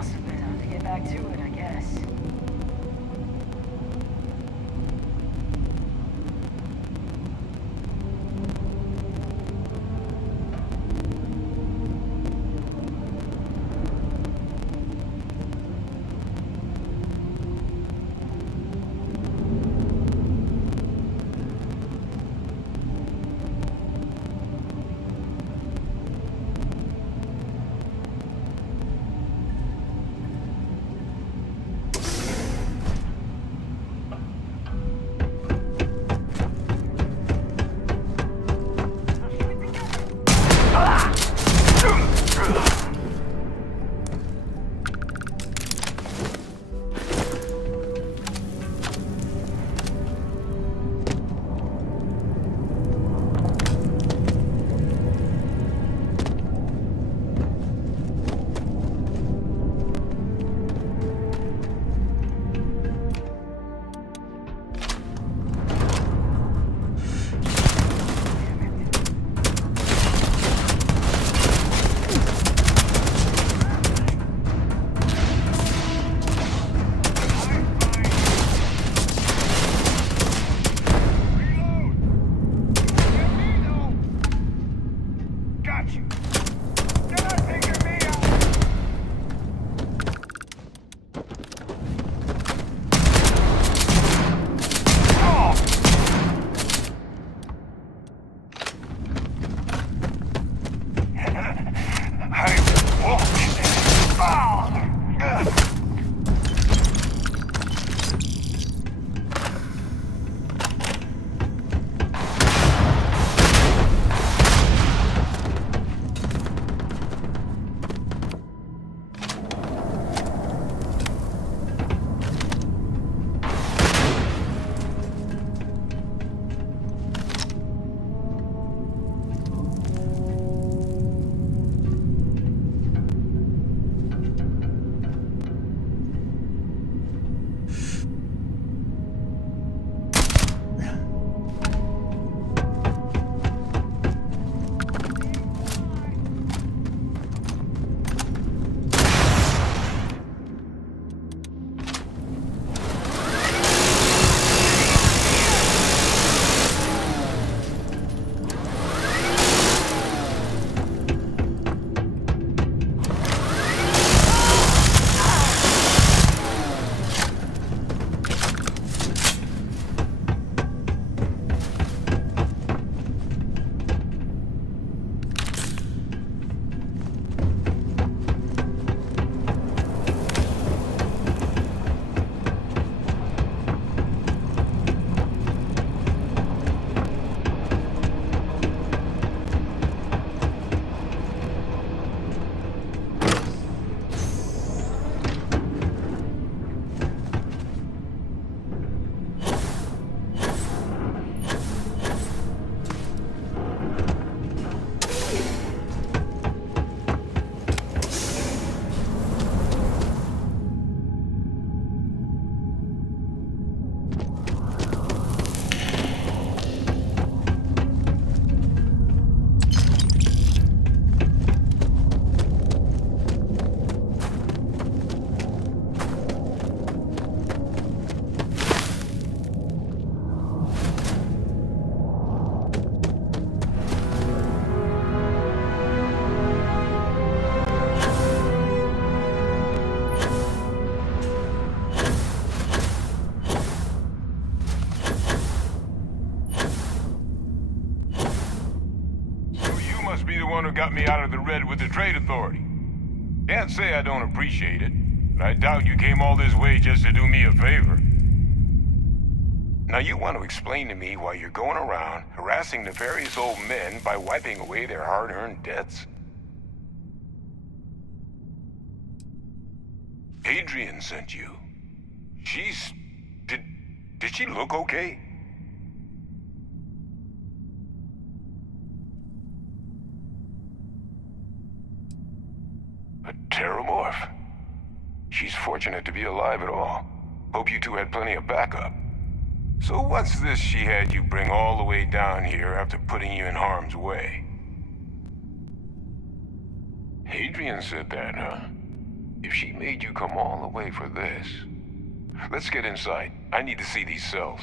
Must have been time to get back to it, I guess. Who got me out of the red with the trade authority. Can't say I don't appreciate it, but I doubt you came all this way just to do me a favor. Now you want to explain to me why you're going around harassing nefarious old men by wiping away their hard-earned debts? Adrian sent you. Did she look okay? A terramorph. She's fortunate to be alive at all. Hope you two had plenty of backup. So what's this she had you bring all the way down here after putting you in harm's way? Adrian said that, huh? If she made you come all the way for this... Let's get inside. I need to see these cells.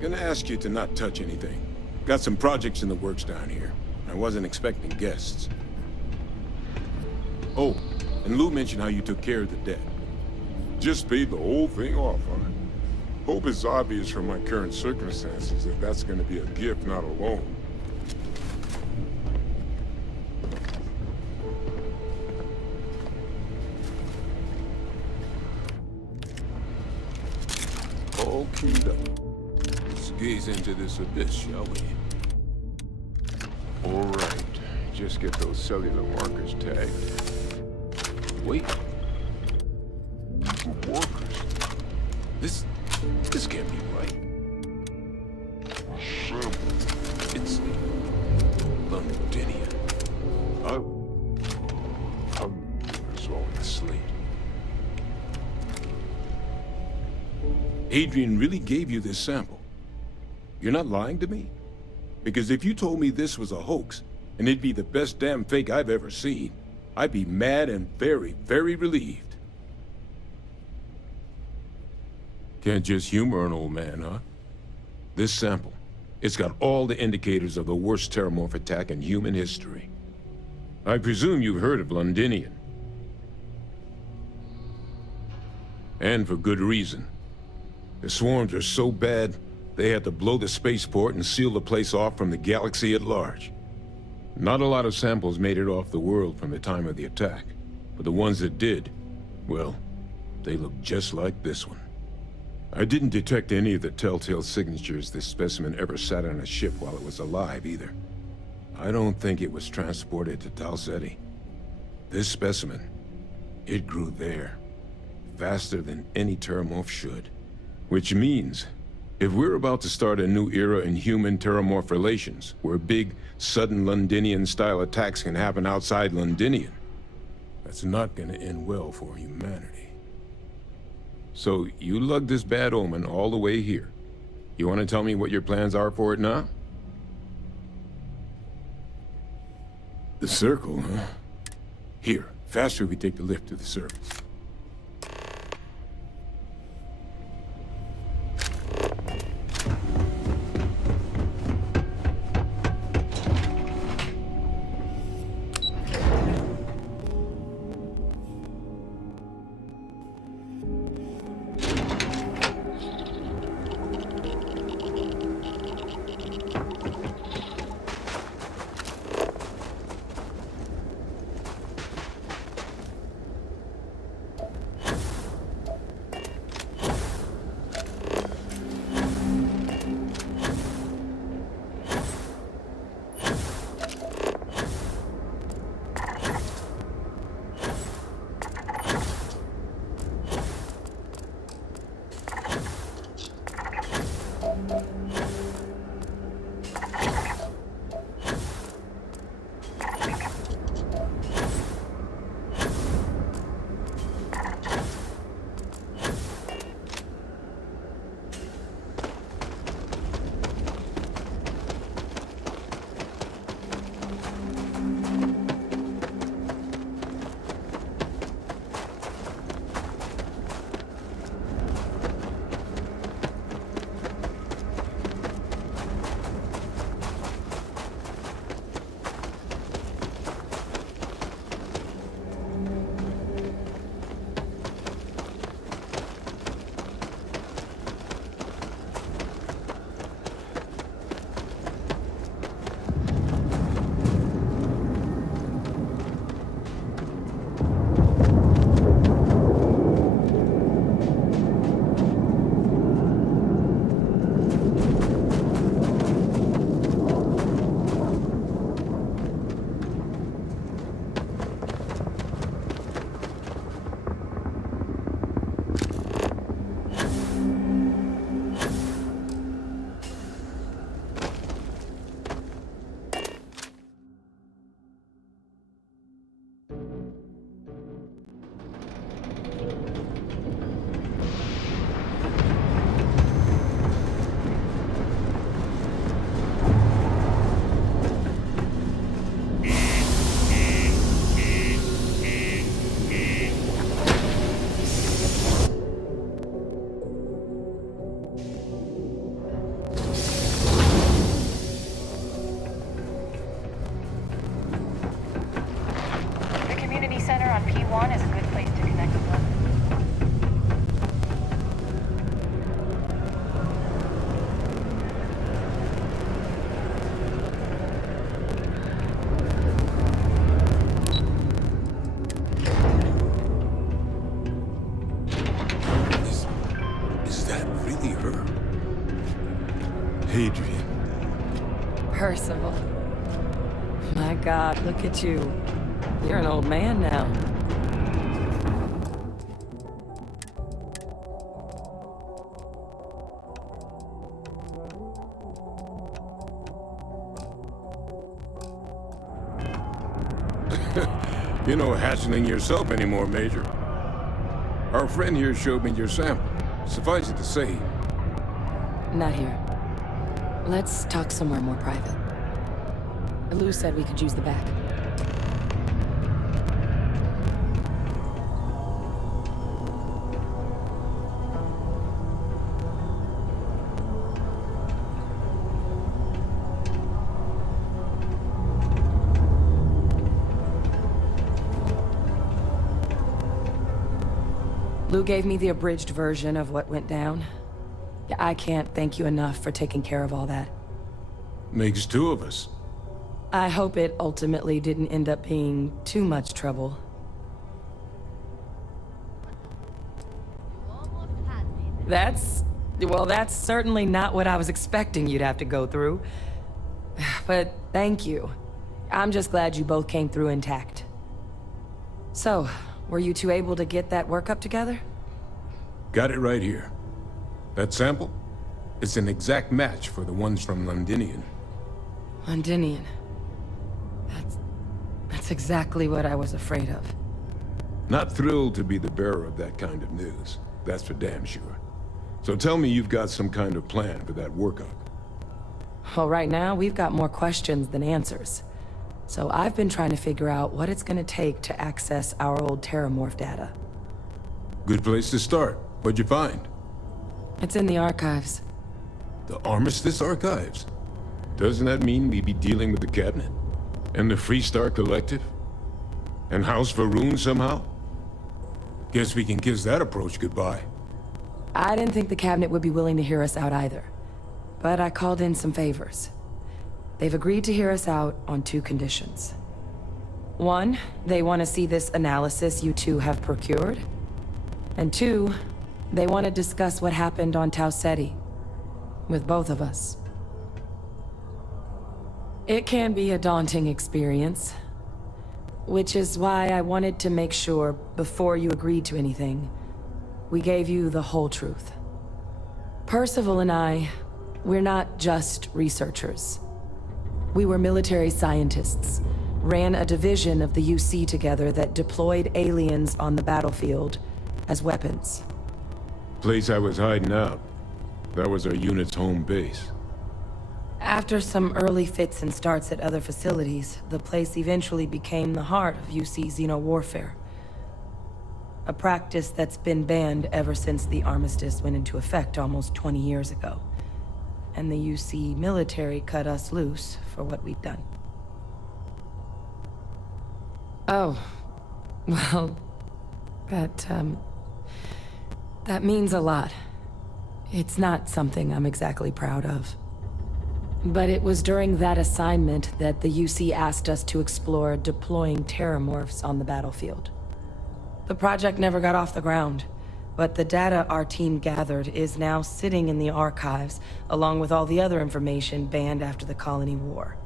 Gonna ask you to not touch anything. Got some projects in the works down here. I wasn't expecting guests. Oh, and Lou mentioned how you took care of the debt. Just paid the whole thing off, huh? Hope it's obvious from my current circumstances that that's gonna be a gift, not a loan. All keyed up. Let's gaze into this abyss, shall we? All right. Just get those cellular markers tagged. Wait. Workers. This can't be right. It's Londinian. What's wrong with the slate? Adrian really gave you this sample. You're not lying to me? Because if you told me this was a hoax, and it'd be the best damn fake I've ever seen, I'd be mad and very, very relieved. Can't just humor an old man, huh? This sample, it's got all the indicators of the worst terramorph attack in human history. I presume you've heard of Londinian. And for good reason. The swarms are so bad, they had to blow the spaceport and seal the place off from the galaxy at large. Not a lot of samples made it off the world from the time of the attack, but the ones that did, well, they look just like this one. I didn't detect any of the telltale signatures this specimen ever sat on a ship while it was alive, either. I don't think it was transported to Tal Ceti. This specimen, it grew there, faster than any terramorph should. Which means, if we're about to start a new era in human-terramorph relations, where big, sudden Londinian-style attacks can happen outside Londinian, that's not gonna end well for humanity. So, you lugged this bad omen all the way here. You want to tell me what your plans are for it now? The circle, huh? Here, faster we take the lift to the surface. Percival. My God, look at you. You're an old man now. You're no hatchling yourself anymore, Major. Our friend here showed me your sample. Suffice it to say... Not here. Let's talk somewhere more private. Lou said we could use the back. Lou gave me the abridged version of what went down. I can't thank you enough for taking care of all that. Makes two of us. I hope it ultimately didn't end up being too much trouble. Well, that's certainly not what I was expecting you'd have to go through. But thank you. I'm just glad you both came through intact. So, were you two able to get that workup together? Got it right here. That sample? It's an exact match for the ones from Londinian. Londinian. That's exactly what I was afraid of. Not thrilled to be the bearer of that kind of news. That's for damn sure. So tell me you've got some kind of plan for that workup. Well, right now, we've got more questions than answers. So I've been trying to figure out what it's gonna take to access our old Terramorph data. Good place to start. What'd you find? It's in the archives. The Armistice Archives? Doesn't that mean we'd be dealing with the Cabinet? And the Freestar Collective? And House Varun somehow? Guess we can kiss that approach goodbye. I didn't think the Cabinet would be willing to hear us out either. But I called in some favors. They've agreed to hear us out on two conditions. One, they want to see this analysis you two have procured. And two, they want to discuss what happened on Tau Ceti. With both of us. It can be a daunting experience. Which is why I wanted to make sure, before you agreed to anything, we gave you the whole truth. Percival and I, we're not just researchers. We were military scientists, ran a division of the UC together that deployed aliens on the battlefield as weapons. Place I was hiding out. That was our unit's home base. After some early fits and starts at other facilities, the place eventually became the heart of UC xeno-warfare. A practice that's been banned ever since the armistice went into effect almost 20 years ago. And the UC military cut us loose for what we'd done. Oh, well, that means a lot. It's not something I'm exactly proud of. But it was during that assignment that the UC asked us to explore deploying Terramorphs on the battlefield. The project never got off the ground, but the data our team gathered is now sitting in the archives, along with all the other information banned after the Colony War.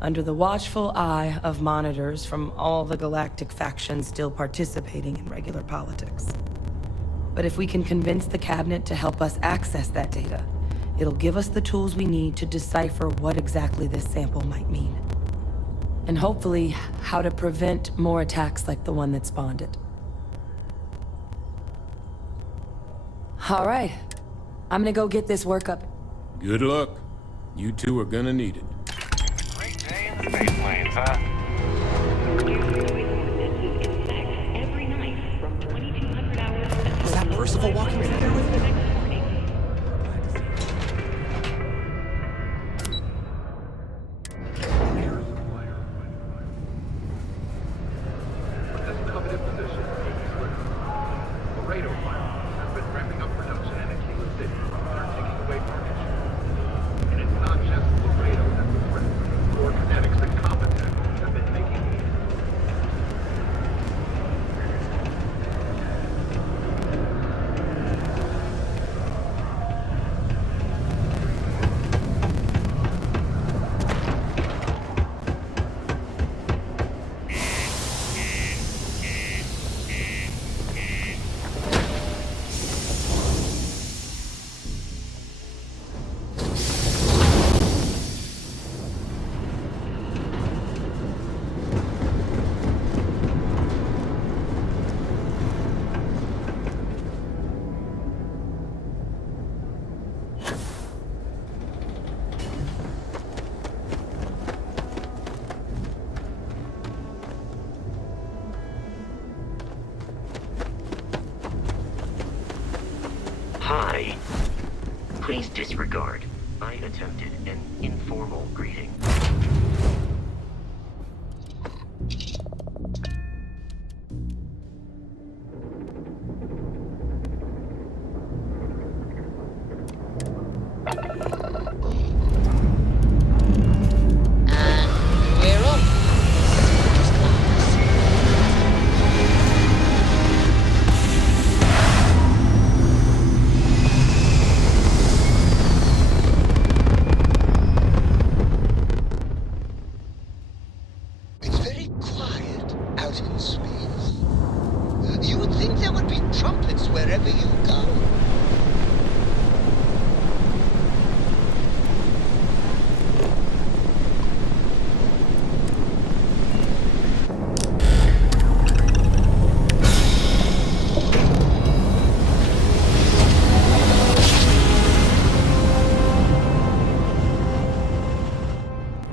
Under the watchful eye of monitors from all the galactic factions still participating in regular politics. But if we can convince the Cabinet to help us access that data, it'll give us the tools we need to decipher what exactly this sample might mean. And hopefully, how to prevent more attacks like the one that spawned it. All right. I'm gonna go get this workup. Good luck. You two are gonna need it. Great day in the space planes, huh? Every night from 2200 hours. Is that Percival walking through there with me? Please disregard. I attempted an informal greeting. And we're on. It's very quiet out in space. You would think there would be trumpets wherever you go.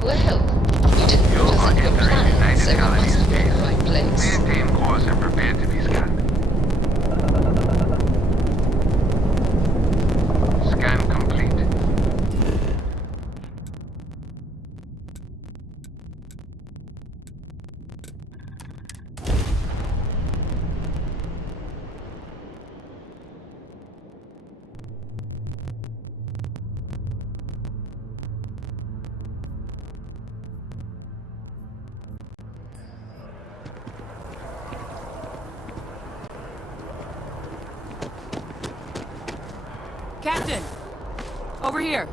Well, you didn't put us in your plan, so we must be in the right place. Maintain course and prepare to be scanned. Scan complete. Captain! Over here!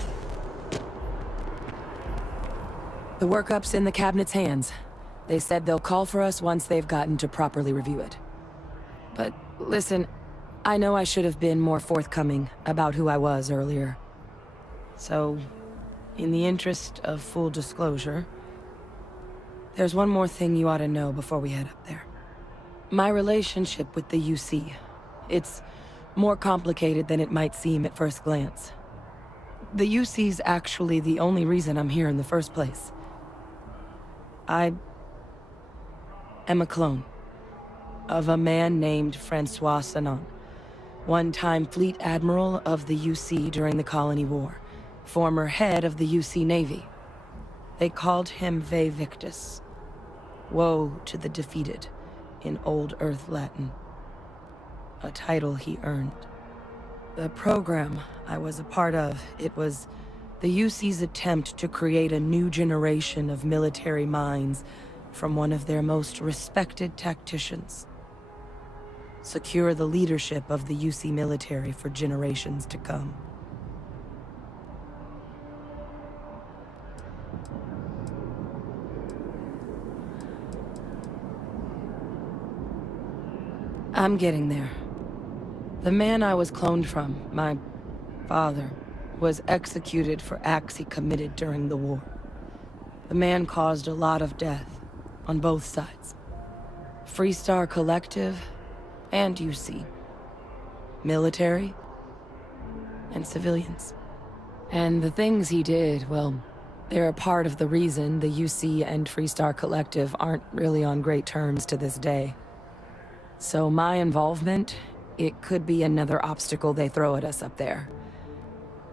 The workup's in the cabinet's hands. They said they'll call for us once they've gotten to properly review it. But listen, I know I should have been more forthcoming about who I was earlier. So, in the interest of full disclosure, there's one more thing you ought to know before we head up there. My relationship with the UC, it's more complicated than it might seem at first glance. The UC's actually the only reason I'm here in the first place. I am a clone of a man named Francois Sanon, one-time fleet admiral of the UC during the Colony War, former head of the UC Navy. They called him Ve Victus, woe to the defeated, in Old Earth Latin. A title he earned. The program I was a part of, it was the UC's attempt to create a new generation of military minds from one of their most respected tacticians. Secure the leadership of the UC military for generations to come. I'm getting there. The man I was cloned from, my father, was executed for acts he committed during the war. The man caused a lot of death, on both sides. Freestar Collective and UC. Military and civilians. And the things he did, well, they're a part of the reason the UC and Freestar Collective aren't really on great terms to this day. So my involvement, it could be another obstacle they throw at us up there.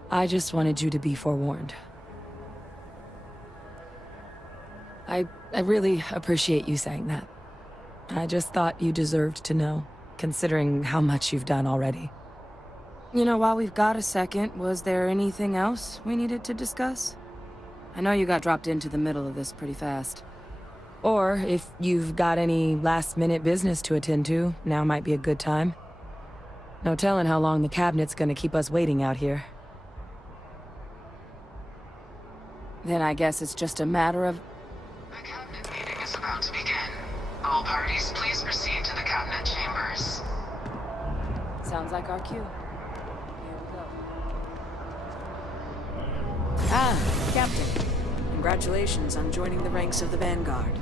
I just wanted you to be forewarned. I really appreciate you saying that. I just thought you deserved to know, considering how much you've done already. You know, while we've got a second, was there anything else we needed to discuss? I know you got dropped into the middle of this pretty fast. Or, if you've got any last-minute business to attend to, now might be a good time. No telling how long the cabinet's gonna keep us waiting out here. Then I guess it's just a matter of... The cabinet meeting is about to begin. All parties, please proceed to the cabinet chambers. Sounds like our cue. Here we go. Ah, Captain. Congratulations on joining the ranks of the Vanguard.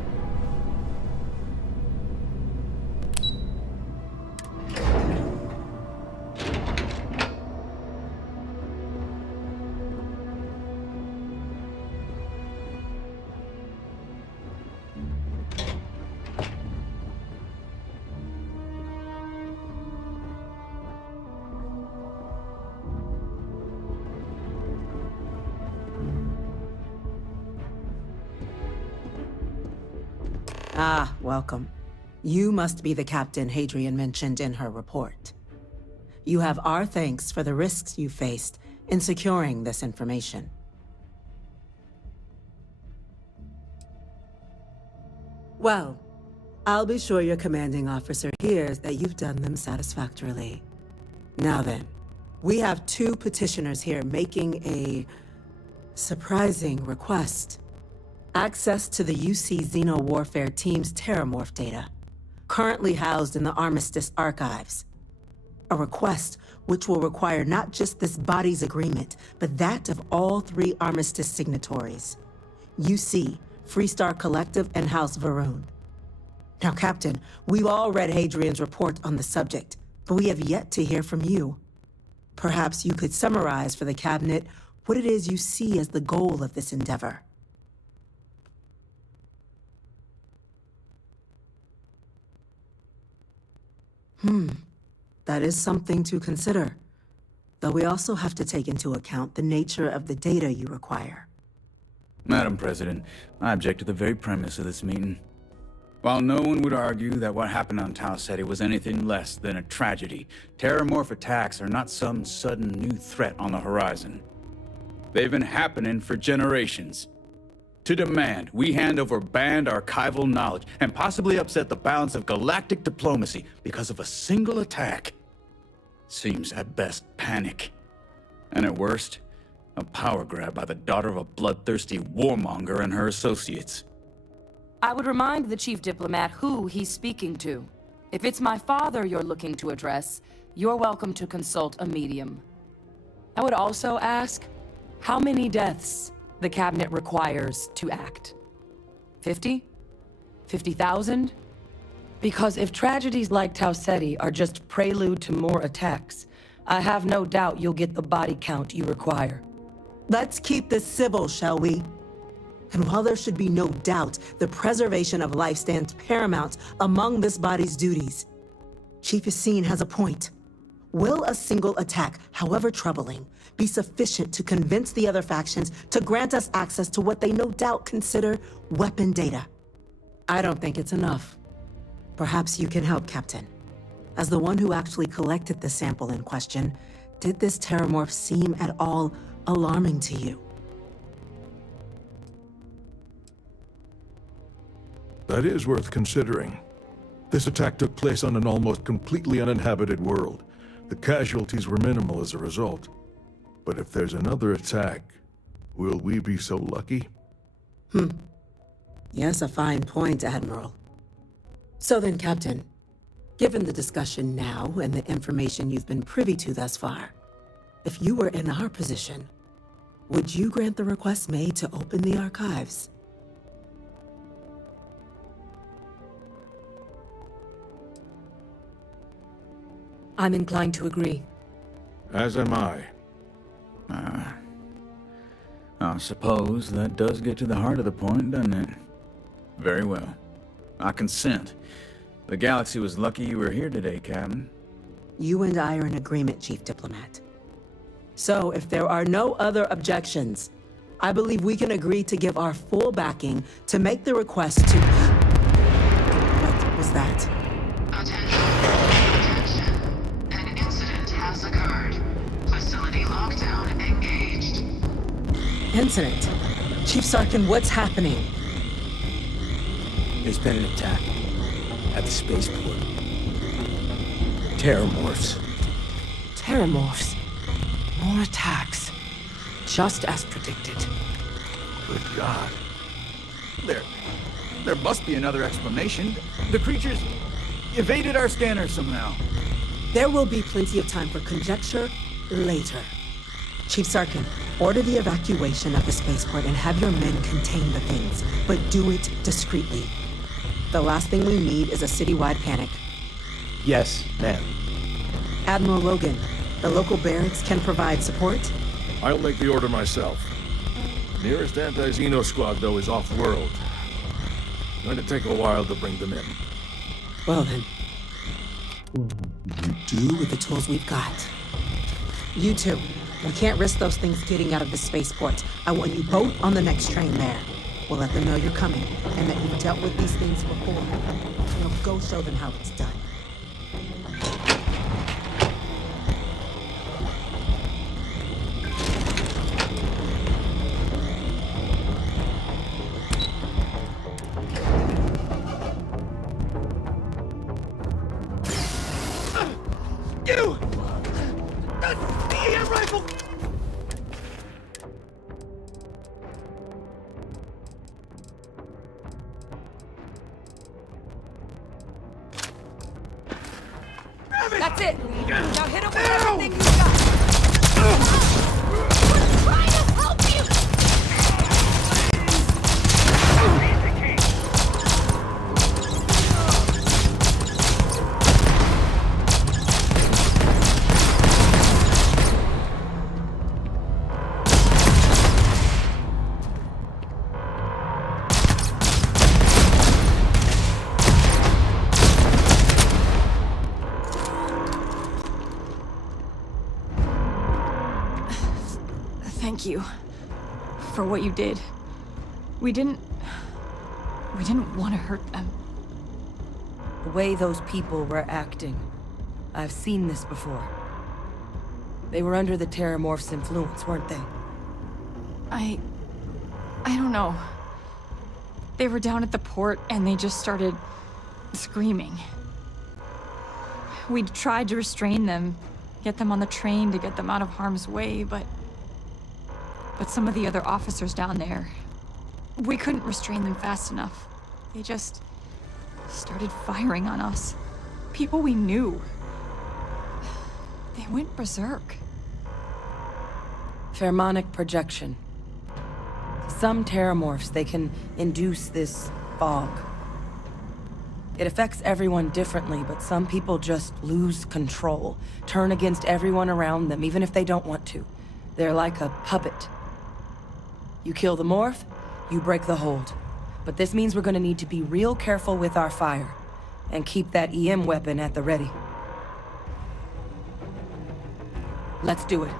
Ah, welcome. You must be the captain Hadrian mentioned in her report. You have our thanks for the risks you faced in securing this information. Well, I'll be sure your commanding officer hears that you've done them satisfactorily. Now then, we have 2 petitioners here making a surprising request. Access to the UC Xeno Warfare Team's Terramorph data, currently housed in the Armistice archives. A request which will require not just this body's agreement, but that of all 3 Armistice signatories. UC, Freestar Collective, and House Varun. Now, Captain, we've all read Hadrian's report on the subject, but we have yet to hear from you. Perhaps you could summarize for the Cabinet what it is you see as the goal of this endeavor. That is something to consider. Though we also have to take into account the nature of the data you require. Madam President, I object to the very premise of this meeting. While no one would argue that what happened on Tau Ceti was anything less than a tragedy, Terramorph attacks are not some sudden new threat on the horizon. They've been happening for generations. To demand we hand over banned archival knowledge and possibly upset the balance of galactic diplomacy because of a single attack seems at best panic. And at worst, a power grab by the daughter of a bloodthirsty warmonger and her associates. I would remind the chief diplomat who he's speaking to. If it's my father you're looking to address, you're welcome to consult a medium. I would also ask, how many deaths the Cabinet requires to act? 50? 50,000? Because if tragedies like Tau Ceti are just prelude to more attacks, I have no doubt you'll get the body count you require. Let's keep this civil, shall we? And while there should be no doubt the preservation of life stands paramount among this body's duties, Chief Yassine has a point. Will a single attack, however troubling, be sufficient to convince the other factions to grant us access to what they no doubt consider weapon data? I don't think it's enough. Perhaps you can help, Captain. As the one who actually collected the sample in question, did this Terramorph seem at all alarming to you? That is worth considering. This attack took place on an almost completely uninhabited world. The casualties were minimal as a result. But if there's another attack, will we be so lucky? Yes, a fine point, Admiral. So then, Captain, given the discussion now and the information you've been privy to thus far, if you were in our position, would you grant the request made to open the archives? I'm inclined to agree. As am I. I suppose that does get to the heart of the point, doesn't it? Very well. I consent. The galaxy was lucky you were here today, Captain. You and I are in agreement, Chief Diplomat. So, if there are no other objections, I believe we can agree to give our full backing to make the request to... What was that? Attention. An incident has occurred. Facility lockdown engaged. Incident? Chief Sarkin, what's happening? There's been an attack at the spaceport. Terramorphs. Terramorphs. More attacks. Just as predicted. Good God. There must be another explanation. The creatures evaded our scanner somehow. There will be plenty of time for conjecture later. Chief Sarkin, order the evacuation of the spaceport and have your men contain the things, but do it discreetly. The last thing we need is a citywide panic. Yes, ma'am. Admiral Logan, the local barracks can provide support? I'll make the order myself. Nearest anti-Xeno squad, though, is off-world. Going to take a while to bring them in. Well then, do with the tools we've got. You two, we can't risk those things getting out of the spaceport. I want you both on the next train there. We'll let them know you're coming, and that you've dealt with these things before. Now go show them how it's done. You! The EM rifle! That's it! Now hit him with everything you got! We're trying to help you! Thank you for what you did. We didn't want to hurt them. The way those people were acting, I've seen this before. They were under the Terramorph's influence, weren't they? I don't know. They were down at the port and they just started screaming. We tried to restrain them, get them on the train to get them out of harm's way, but some of the other officers down there, we couldn't restrain them fast enough. They just started firing on us. People we knew. They went berserk. Pheromonic projection. Some Terramorphs, they can induce this fog. It affects everyone differently, but some people just lose control, turn against everyone around them, even if they don't want to. They're like a puppet. You kill the morph, you break the hold. But this means we're gonna need to be real careful with our fire, and keep that EM weapon at the ready. Let's do it.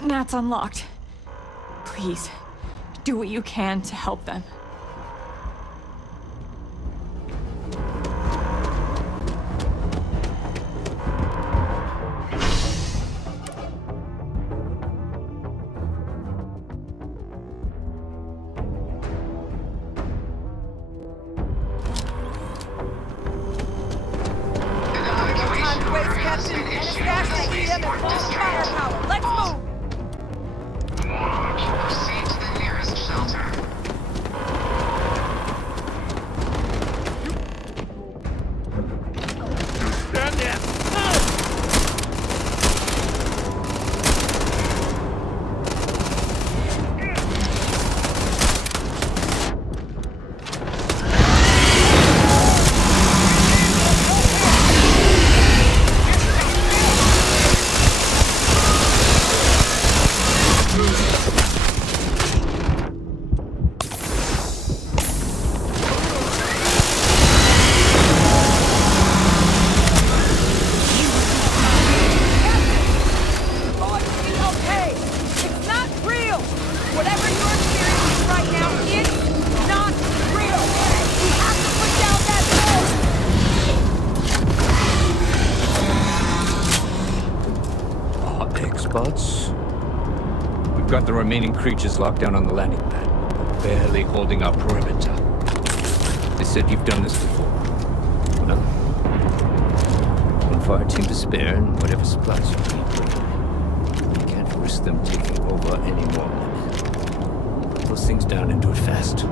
Nat's unlocked. Please, do what you can to help them. Proceed to the nearest shelter. Spots. We've got the remaining creatures locked down on the landing pad, barely holding our perimeter. They said you've done this before. Well, one fire team to spare and whatever supplies you need. We can't risk them taking over anymore. Put those things down and do it fast.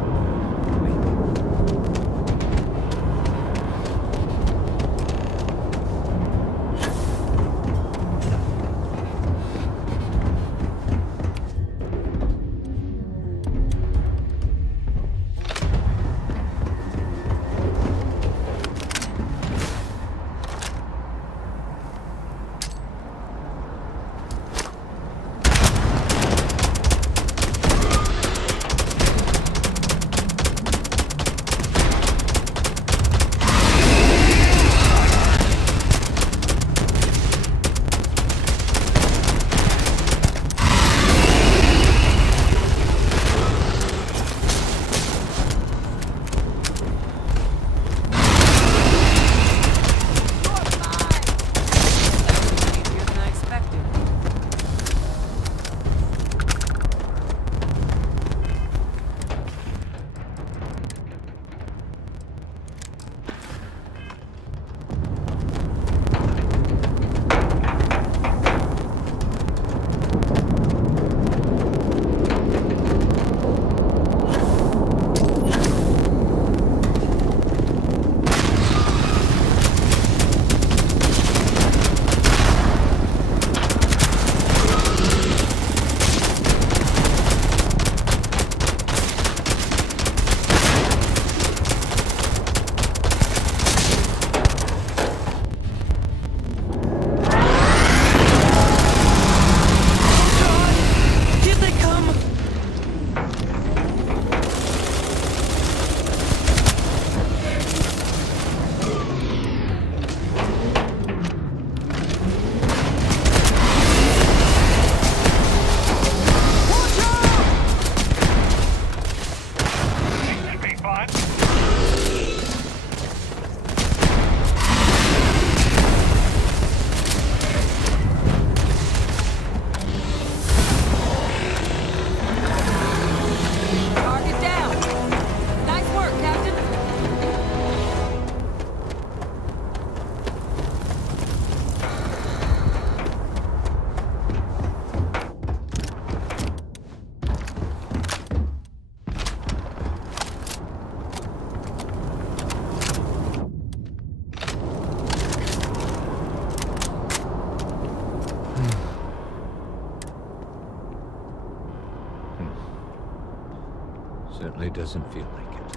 certainly doesn't feel like it.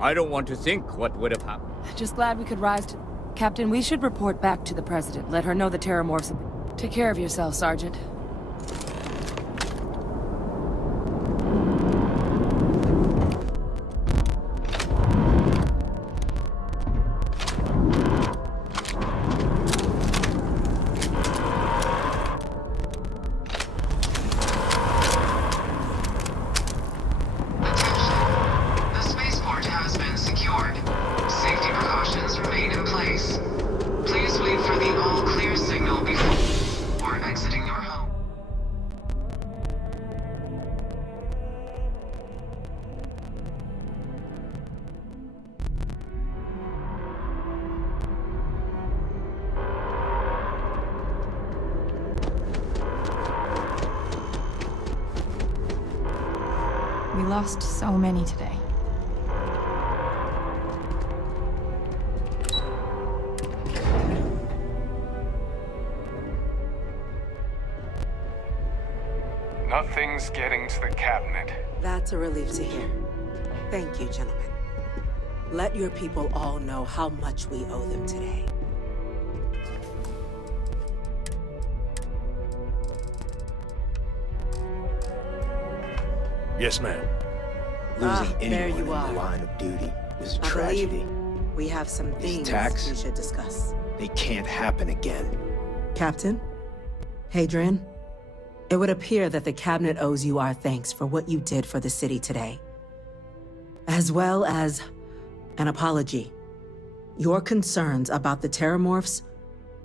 I don't want to think what would have happened. Just glad we could rise to... Captain, we should report back to the President. Let her know the Terramorphs... Take care of yourself, Sergeant. We lost so many today. Nothing's getting to the cabinet. That's a relief to hear. Thank you, gentlemen. Let your people all know how much we owe them today. Yes, ma'am. Losing there anyone you in are. the line of duty is a I believe tragedy. we have some These things attacks, we should discuss. they can't happen again. Captain, Hadrian, it would appear that the Cabinet owes you our thanks for what you did for the city today, as well as an apology. Your concerns about the Terramorphs,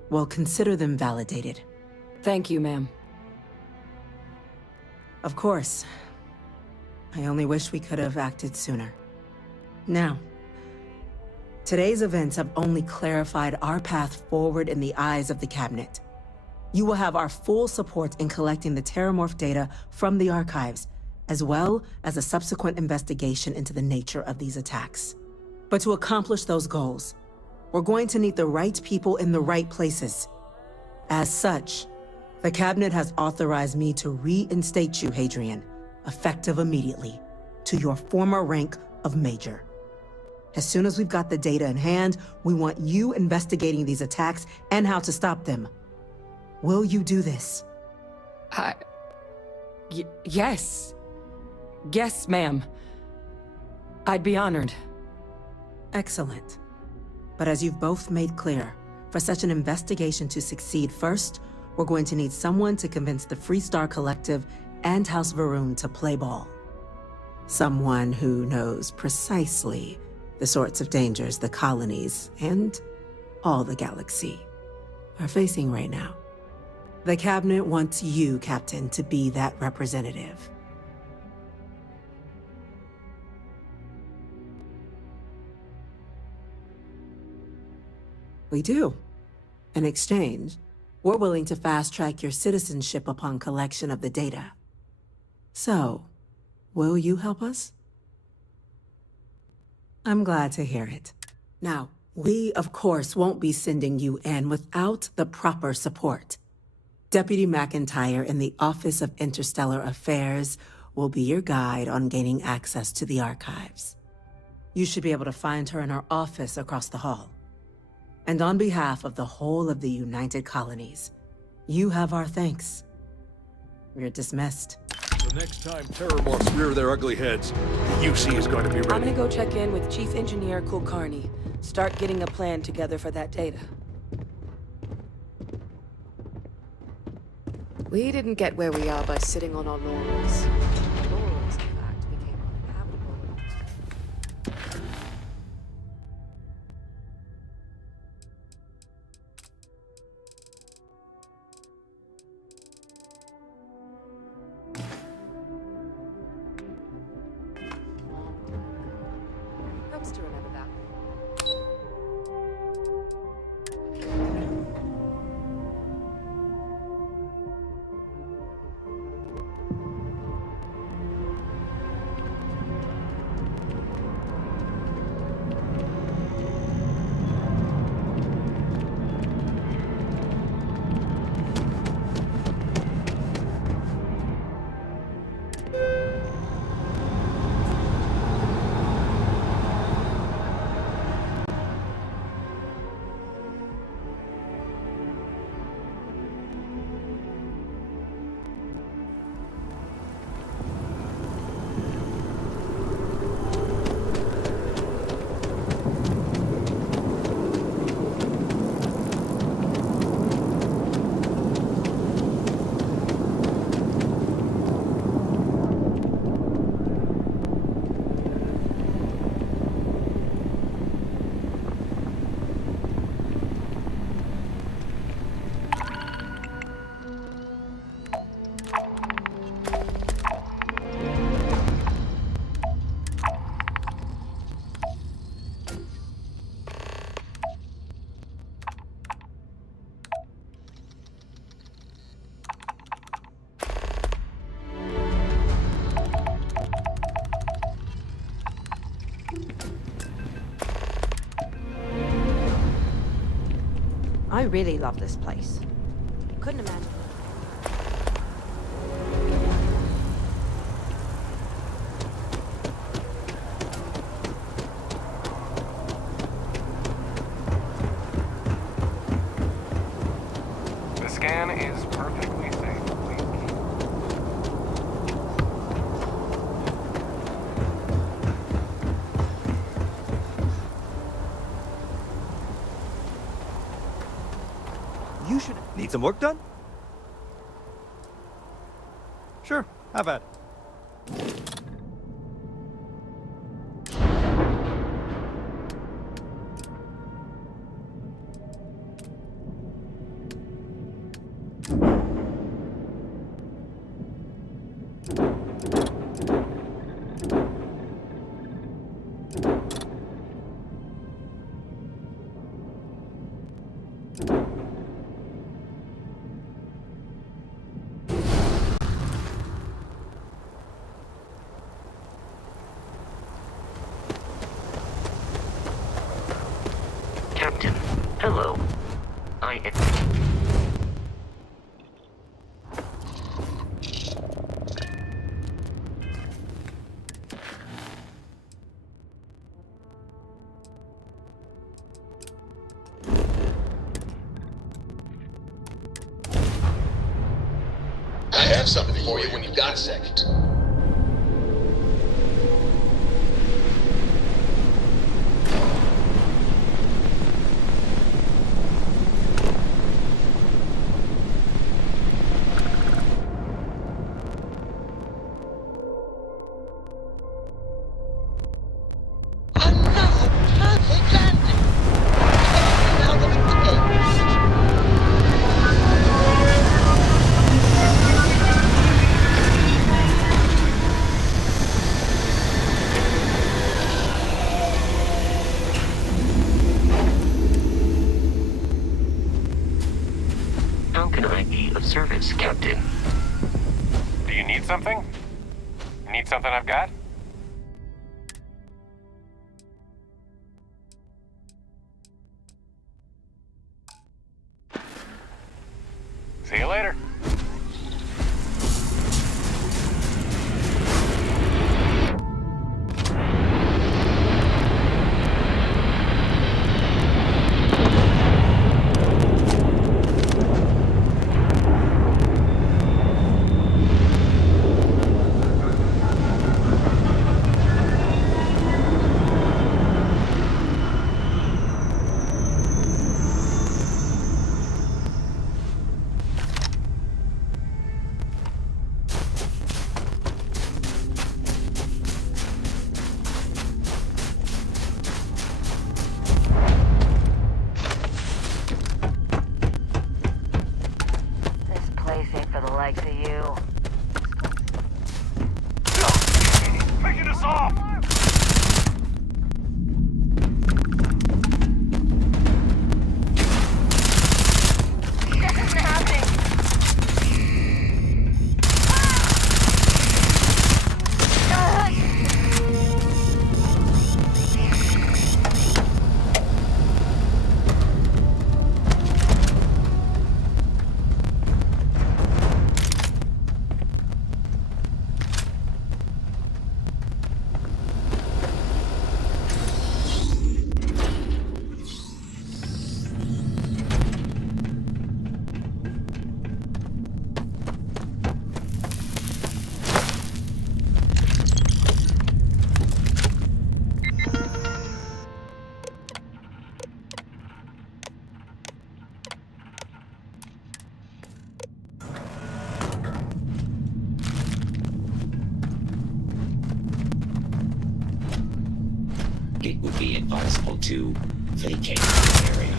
well, consider them validated. Thank you, ma'am. Of course. I only wish we could have acted sooner. Now, today's events have only clarified our path forward in the eyes of the Cabinet. You will have our full support in collecting the Terramorph data from the archives, as well as a subsequent investigation into the nature of these attacks. But to accomplish those goals, we're going to need the right people in the right places. As such, the Cabinet has authorized me to reinstate you, Hadrian, effective immediately, to your former rank of Major. As soon as we've got the data in hand, we want you investigating these attacks and how to stop them. Will you do this? Yes. Yes, ma'am. I'd be honored. Excellent. But as you've both made clear, for such an investigation to succeed, first, we're going to need someone to convince the Freestar Collective and House Varun to play ball. Someone who knows precisely the sorts of dangers the colonies and all the galaxy are facing right now. The Cabinet wants you, Captain, to be that representative. We do. In exchange, we're willing to fast-track your citizenship upon collection of the data. So, will you help us? I'm glad to hear it. Now, we, of course, won't be sending you in without the proper support. Deputy McIntyre in the Office of Interstellar Affairs will be your guide on gaining access to the archives. You should be able to find her in her office across the hall. And on behalf of the whole of the United Colonies, you have our thanks. You're dismissed. The next time Terramorphs rear their ugly heads, the UC is going to be ready. I'm gonna go check in with Chief Engineer Kulkarni. Start getting a plan together for that data. We didn't get where we are by sitting on our laurels. Laurels, in fact, became uninhabitable. Helps to remember that. I really love this place. Couldn't imagine. The scan is perfectly safe. Please keep. You should need some work done? Sure, have at it. Captain, hello. I have something for you when you've got a second. How can I be of service, Captain? Do you need something? Need something I've got? See you later. likes of you. Making us off! This isn't happening. It would be advisable to vacate the area.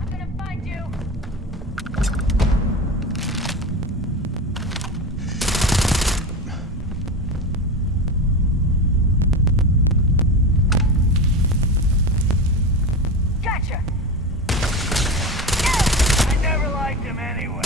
I'm gonna find you. Gotcha. I never liked him anyway.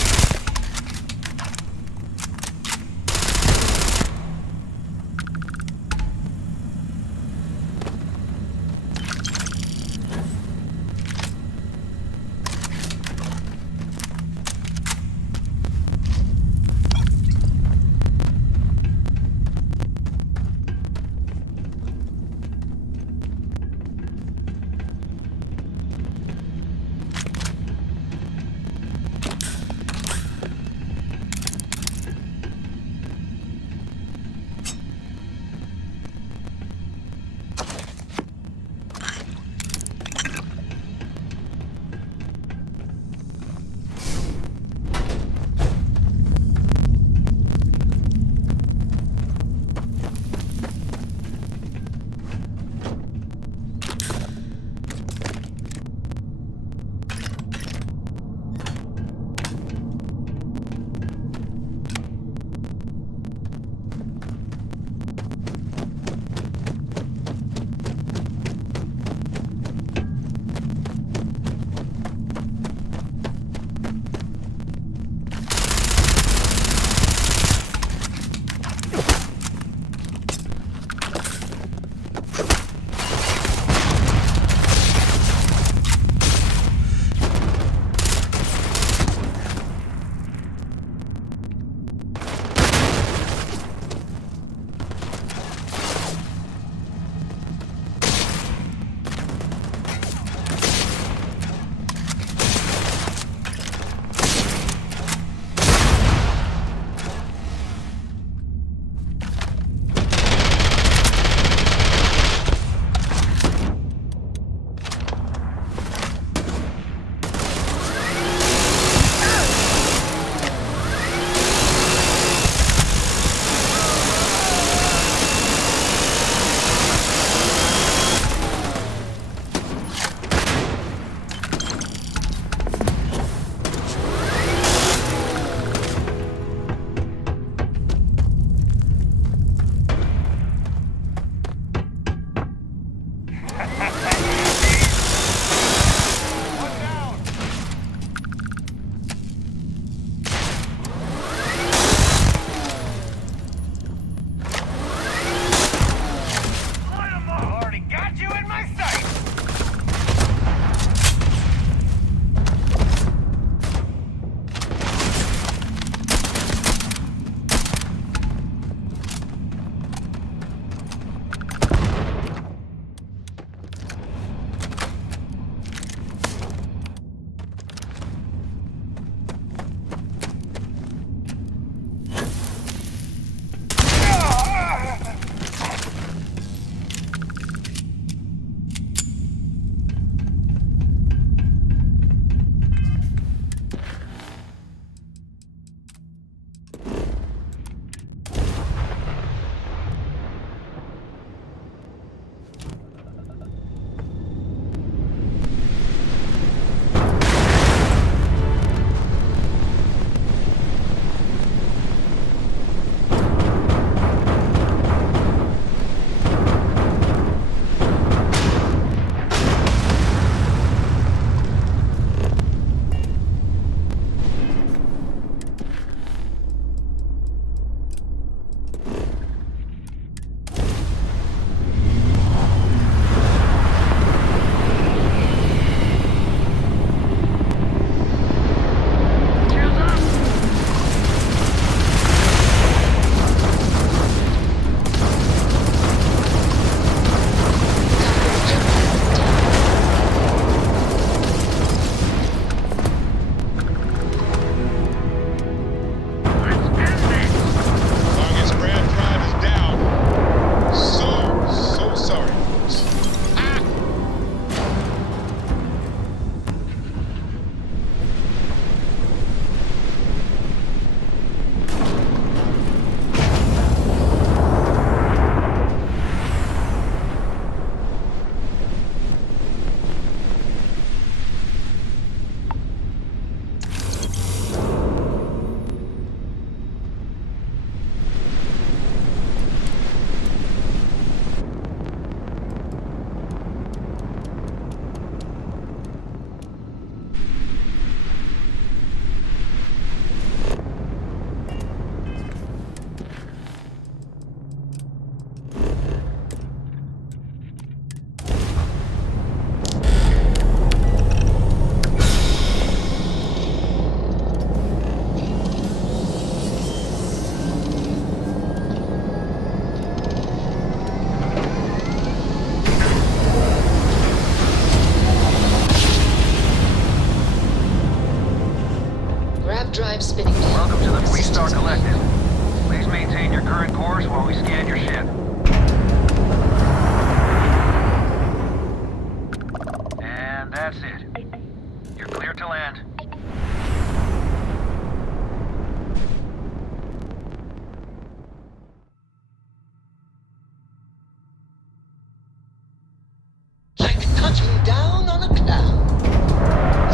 touching down on a cloud.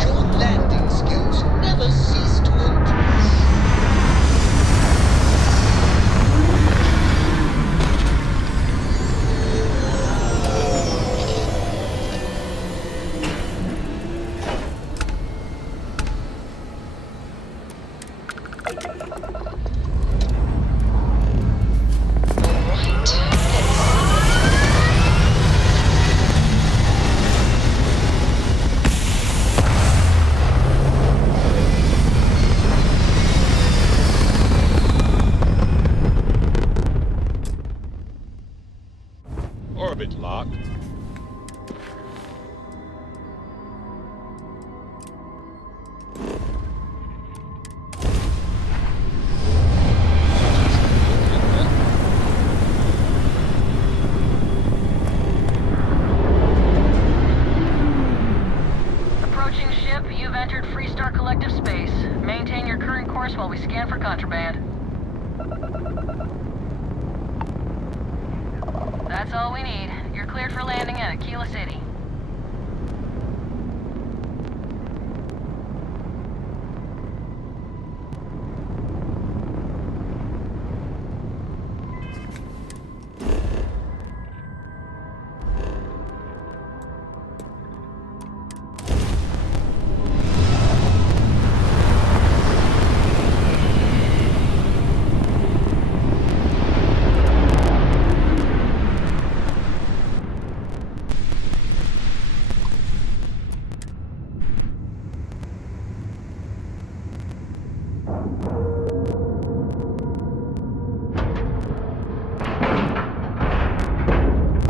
Your landing skills never cease to impress. Orbit lock. Approaching ship, you've entered Freestar Collective space. Maintain your current course while we scan for contraband. That's all we need. You're cleared for landing at Aquila City.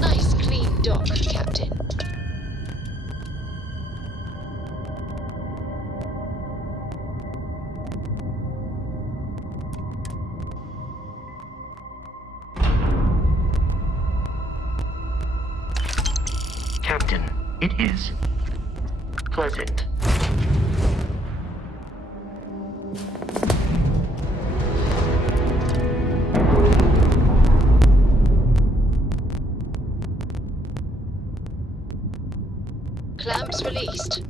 Nice clean dock, Captain. Captain, it is pleasant. Clamps released.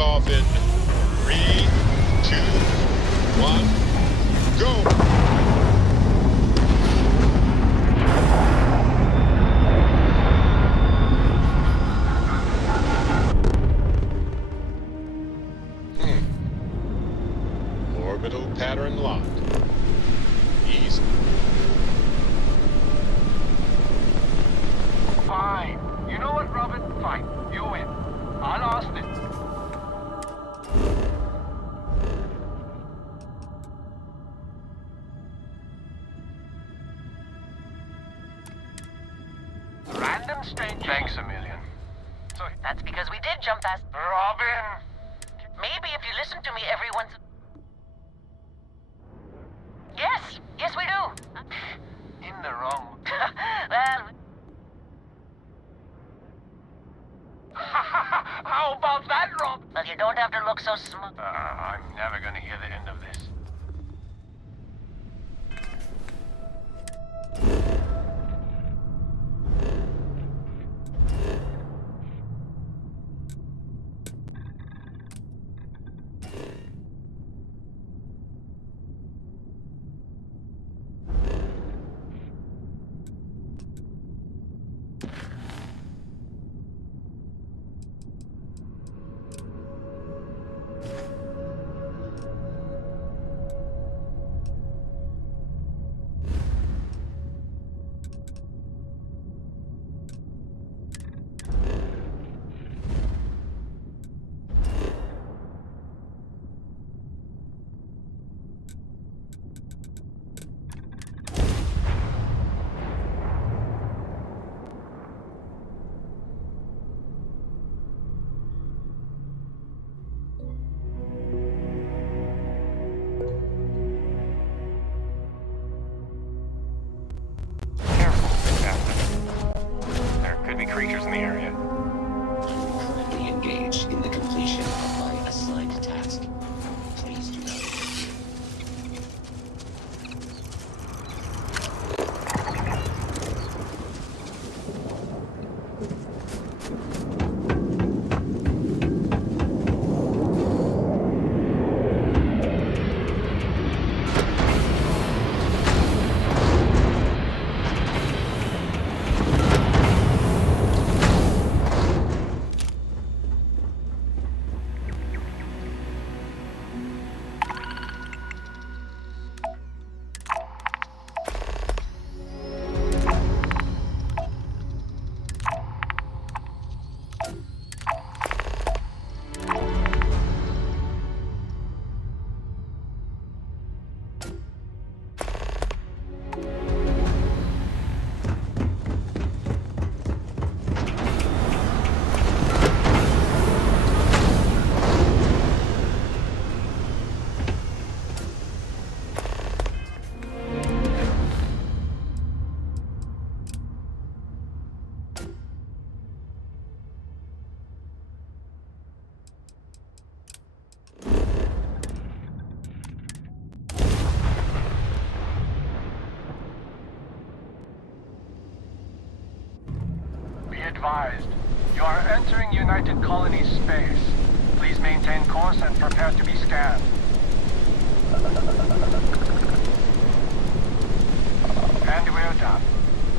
off in 3, 2, 1, go! Orbital pattern locked. Easy. Fine. You know what, Robin? Fine. You win. I lost it. Random stranger. Thanks a million. So That's because we did jump fast. Robin! Maybe if you listen to me every once... Yes, yes we do. In the wrong. Well... How about that, Rob? Well, you don't have to look so smug. I'm never gonna hear the end of this. Creatures in the area. Currently engaged in the completion of my assigned task. Please do not interfere. Advised. You are entering United Colonies space. Please maintain course and prepare to be scanned. And we're done.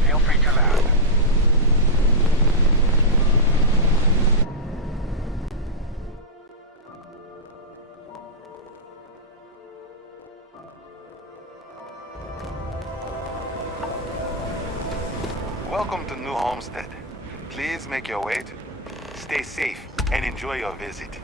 Feel free to land. Welcome to New Homestead. Please make your way to... Stay safe and enjoy your visit.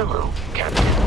Hello, Captain.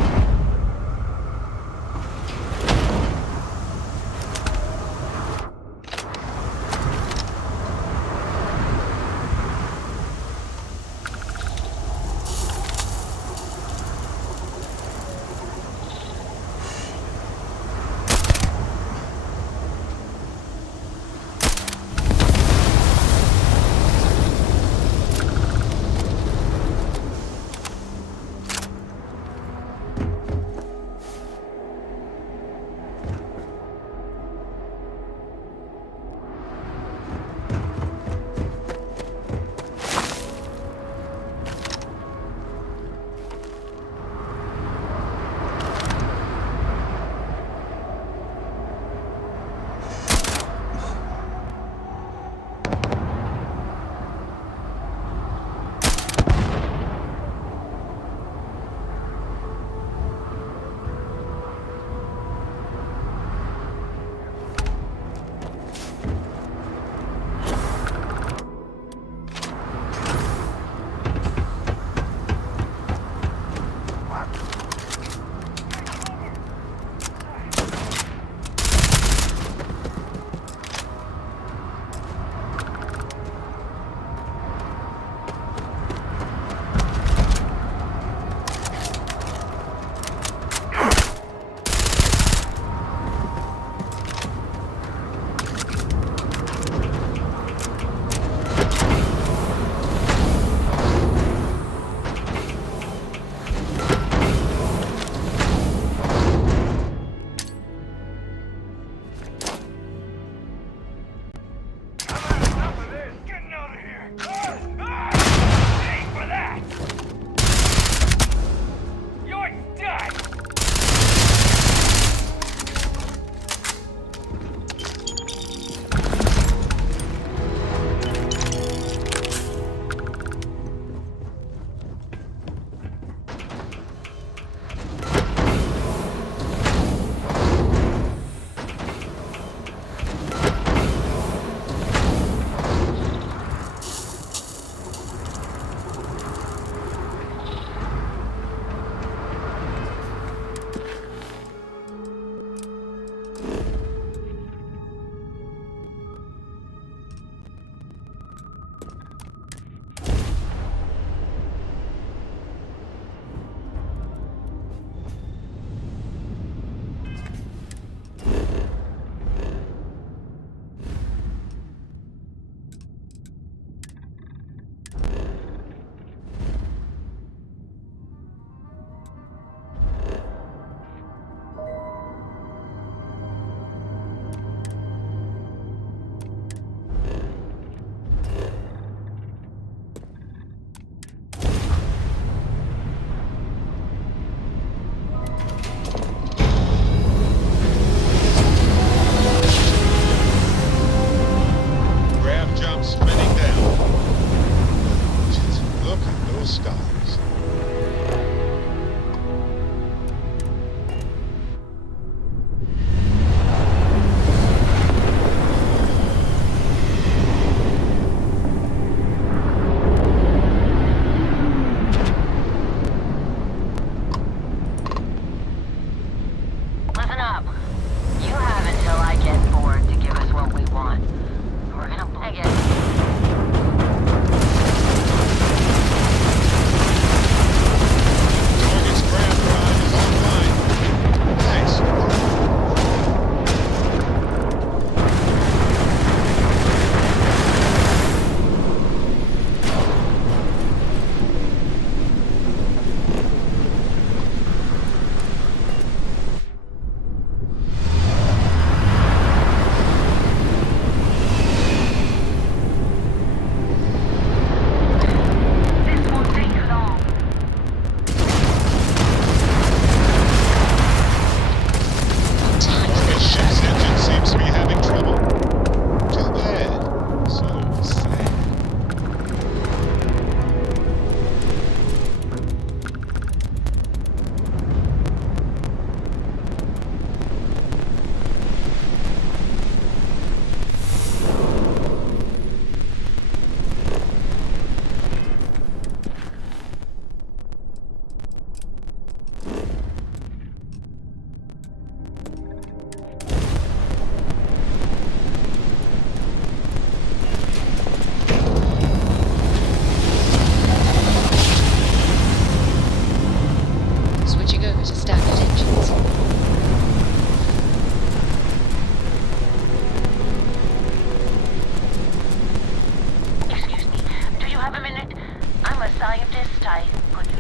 scientist.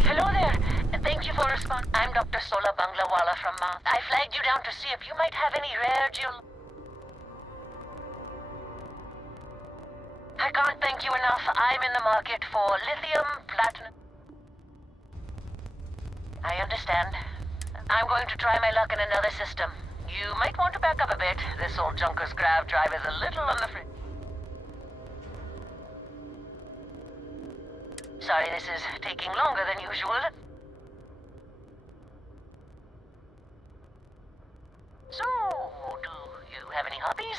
Hello there. Thank you for responding. I'm Dr. Sola Banglawala from I flagged you down to see if you might have any rare I can't thank you enough. I'm in the market for lithium, platinum. I understand. I'm going to try my luck in another system. You might want to back up a bit. This old junker's grav drive is a little on the Sorry, this is taking longer than usual. So, do you have any hobbies?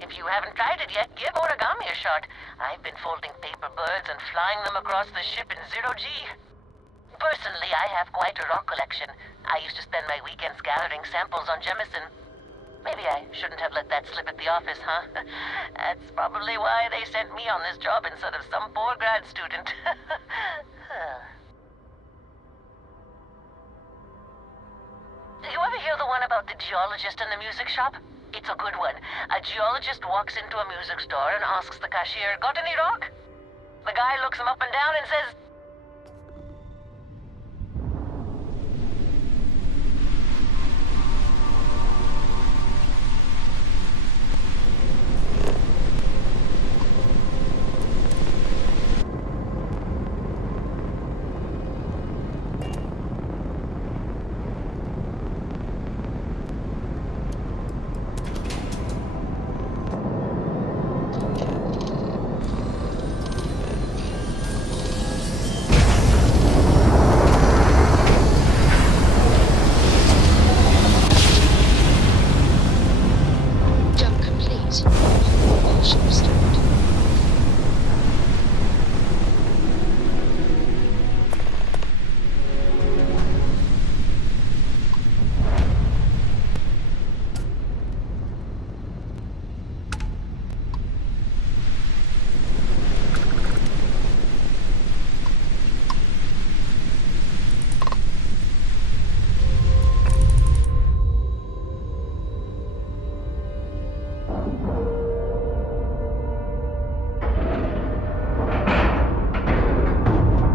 If you haven't tried it yet, give origami a shot. I've been folding paper birds and flying them across the ship in zero-G. Personally, I have quite a rock collection. I used to spend my weekends gathering samples on Jemison. Maybe I shouldn't have let that slip at the office, huh? That's probably why they sent me on this job instead of some poor grad student. Did you ever hear the one about the geologist in the music shop? It's a good one. A geologist walks into a music store and asks the cashier, "Got any rock?" The guy looks him up and down and says, Jump complete. Motion restored.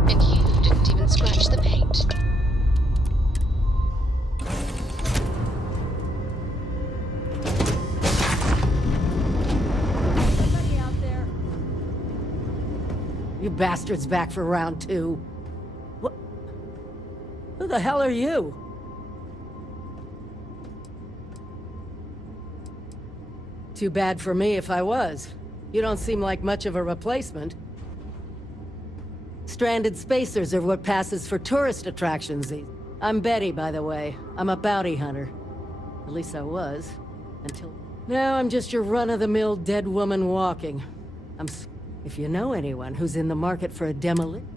And you didn't even scratch the paint. Anybody out there? You bastards back for round 2. What? Who the hell are you? Too bad for me if I was. You don't seem like much of a replacement. Stranded spacers are what passes for tourist attractions. I'm Betty, by the way. I'm a bounty hunter. At least I was. Until... Now I'm just your run-of-the-mill dead woman walking. If you know anyone who's in the market for a demolition...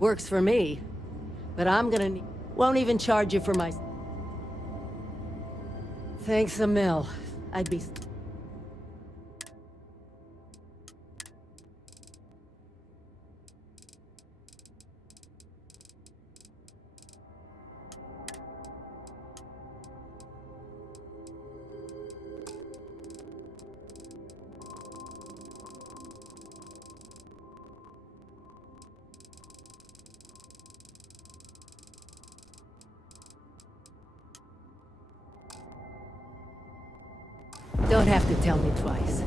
Works for me. But I'm gonna need... Won't even charge you for my... Thanks a mill. I'd be... Don't have to tell me twice.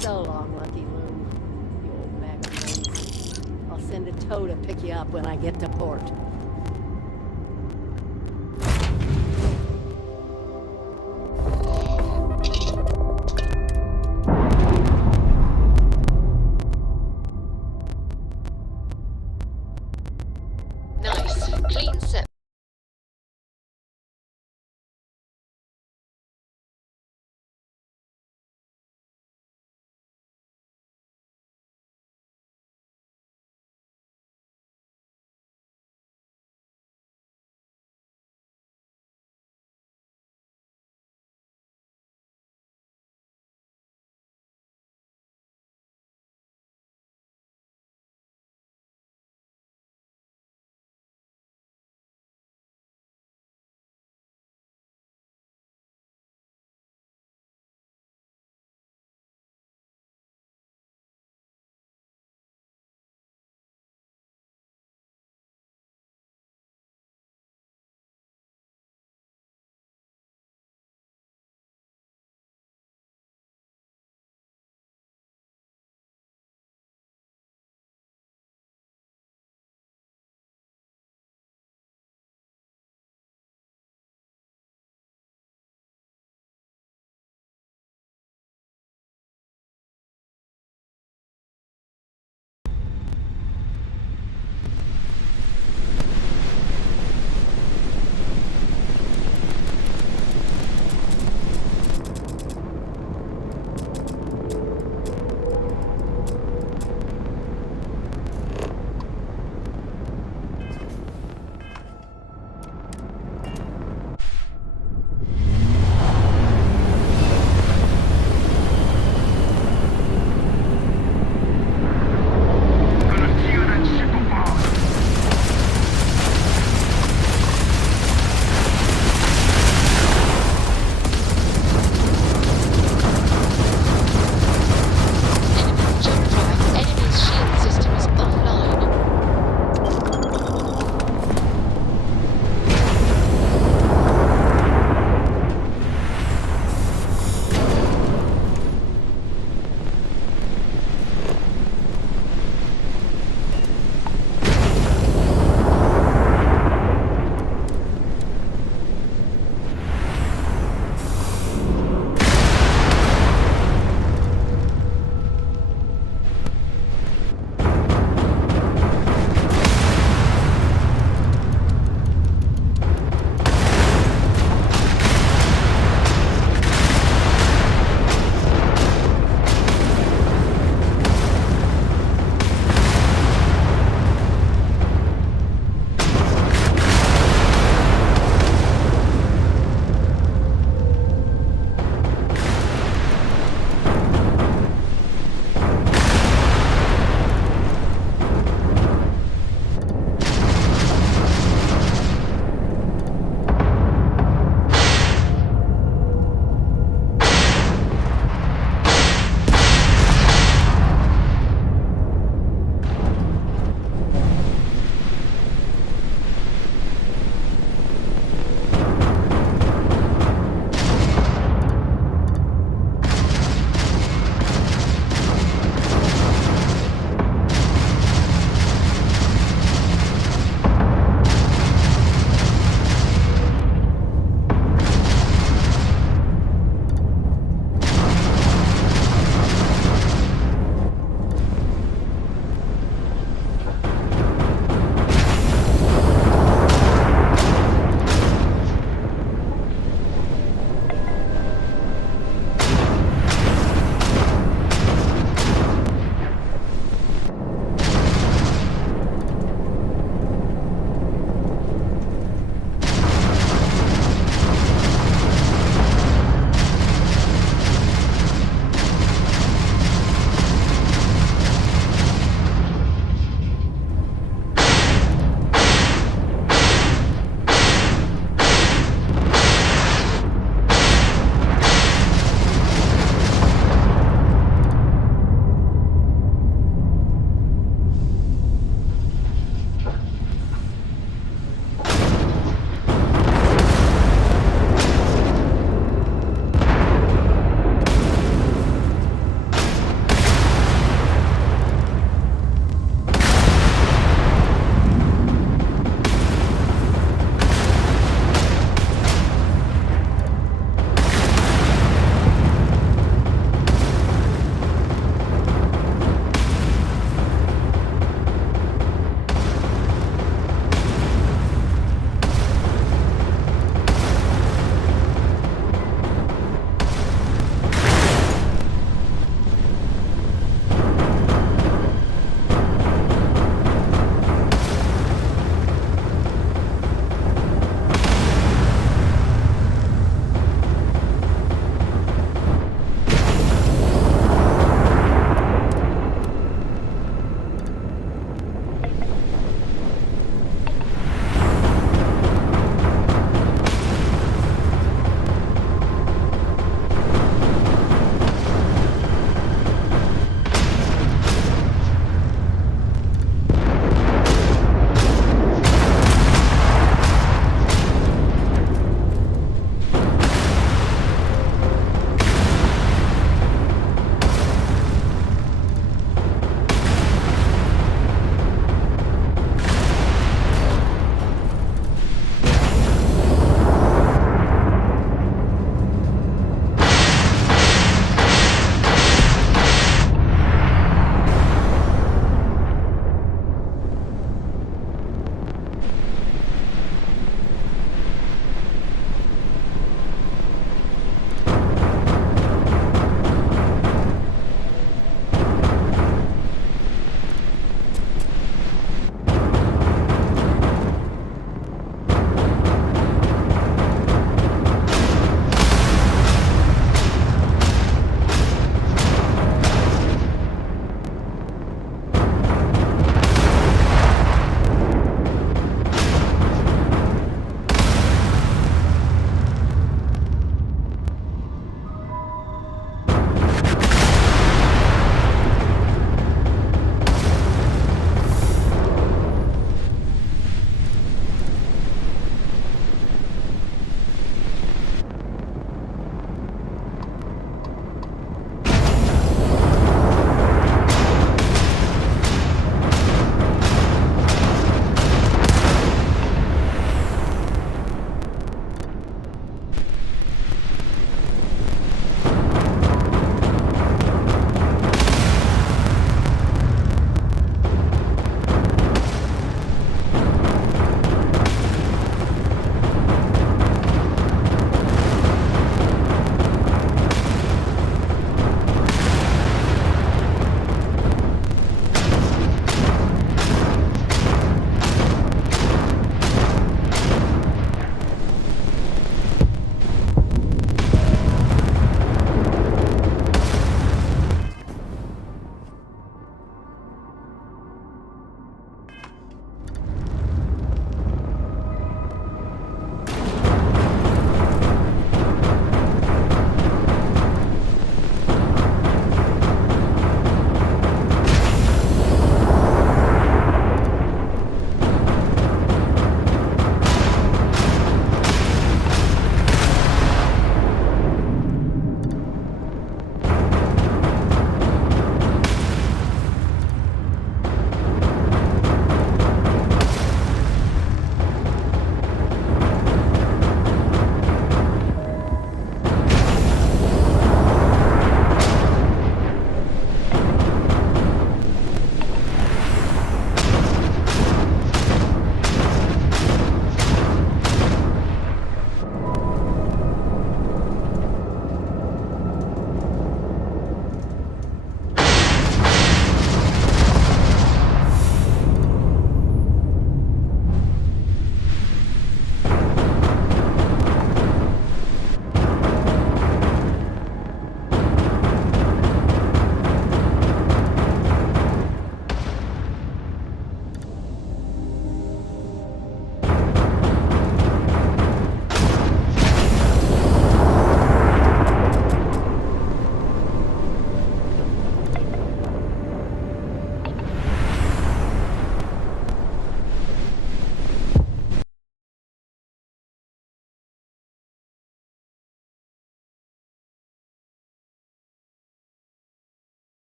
So long, Lucky Lou. You old bag of bones. I'll send a tow to pick you up when I get to port.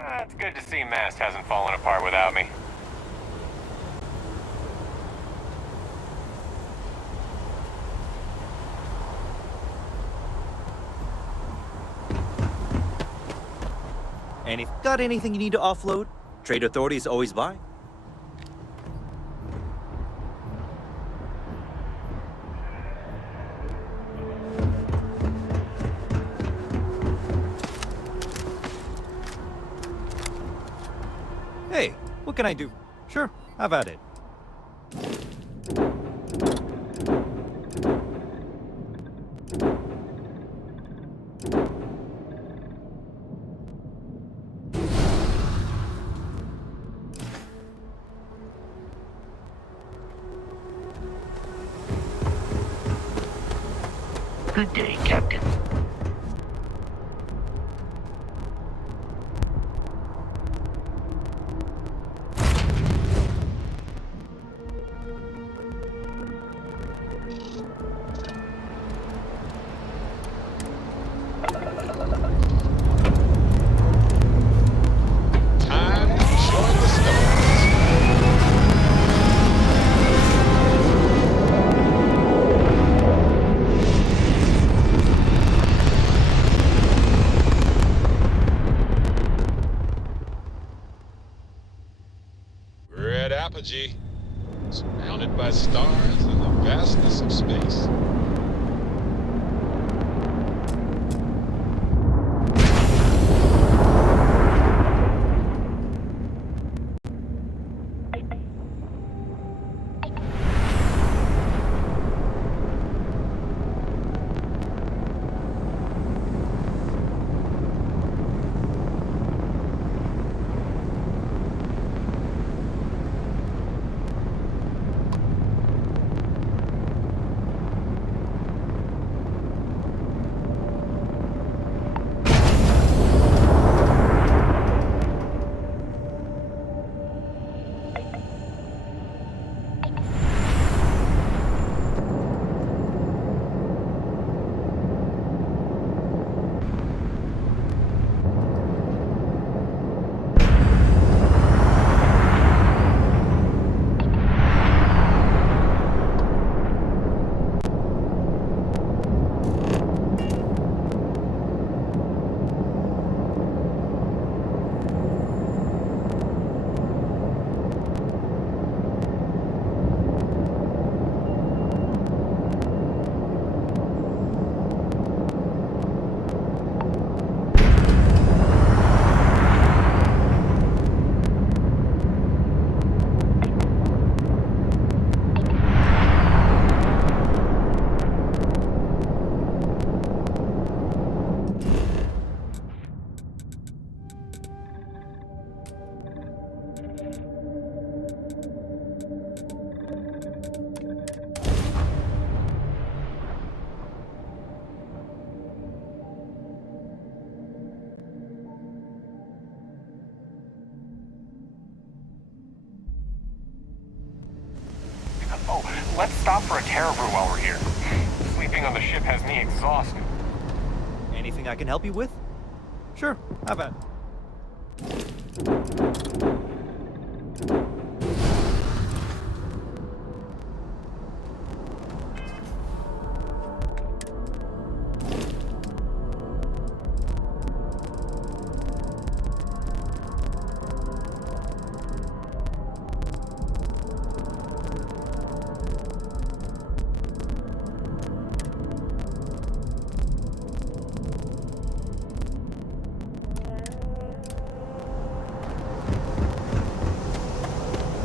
It's good to see Mast hasn't fallen apart without me. And if you got anything you need to offload, Trade Authority is always by. Hey, what can I do? Sure, have at it. Good day, Captain. Time to join the stars. We're at apogee, surrounded by stars and the vastness of space. Oh, let's stop for a terror brew while we're here. Sleeping on the ship has me exhausted. Anything I can help you with? Sure, have at it.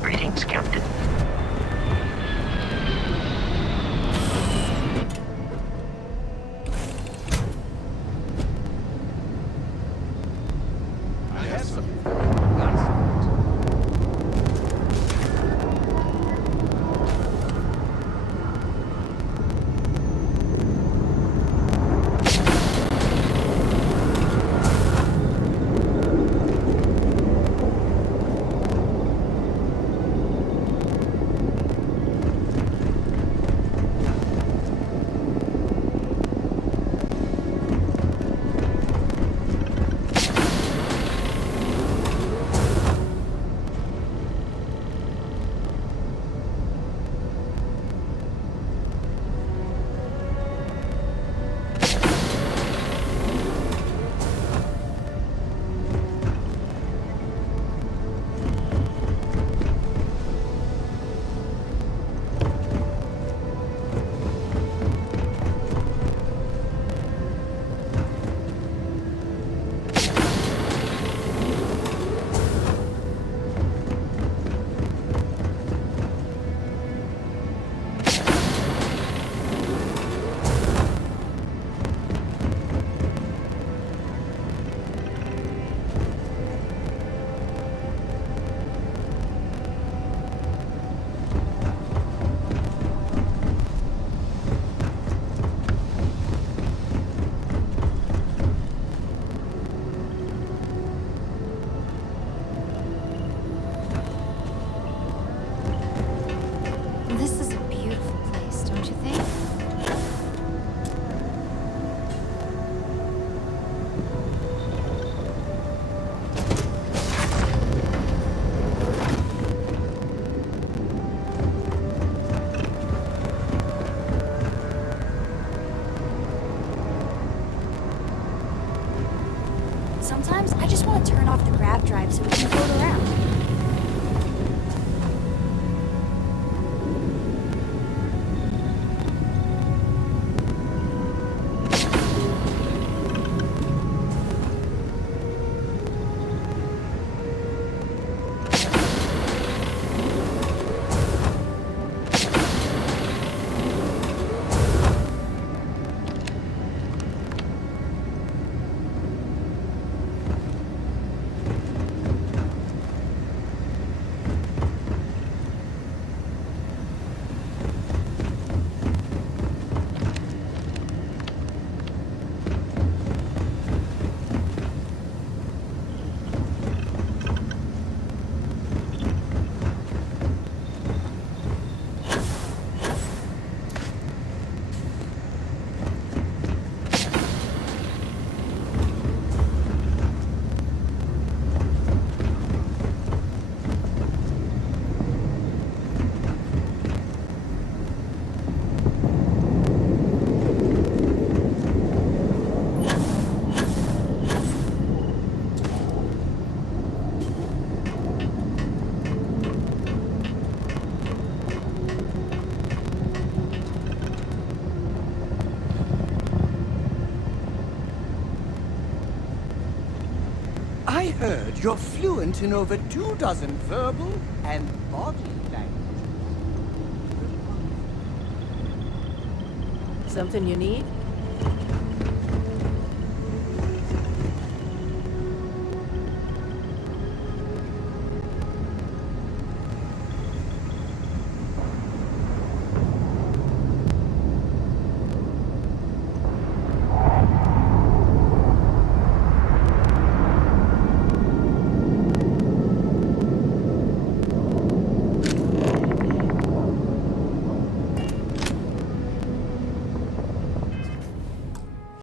Greetings, Captain. I have some. Sometimes I just want to turn off the grav drive so we can float around. I heard you're fluent in over 24 verbal and body language. Something you need?